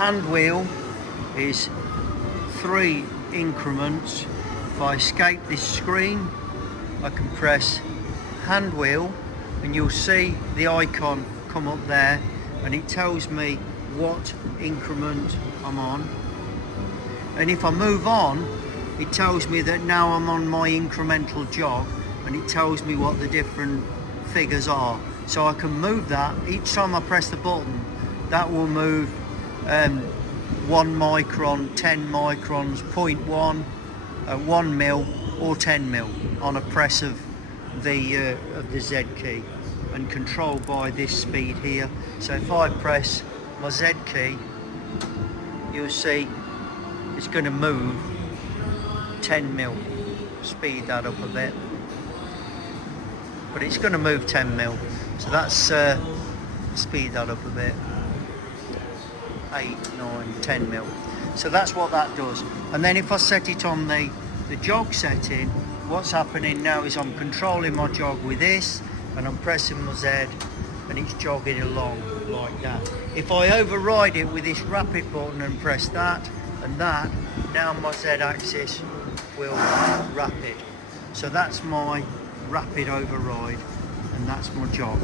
Handwheel is 3 increments. If I escape this screen, I can press Handwheel and you'll see the icon come up there, and it tells me what increment I'm on. And if I move on, it tells me that now I'm on my incremental jog, and it tells me what the different figures are. So I can move that. Each time I press the button, that will move 1 micron, 10 microns, 0.1, 1 mil or 10 mil on a press of the Z key, and controlled by this speed here. So if I press my Z key, you'll see it's going to move 10 mil. Speed that up a bit, but it's going to move 10 mil. So that's speed that up a bit, 8, 9, 10 mil. So that's what that does. And then if I set it on the jog setting, what's happening now is I'm controlling my jog with this, and I'm pressing my Z, and it's jogging along like that. If I override it with this rapid button and press that and that, now my Z axis will rapid. So that's my rapid override, and that's my jog.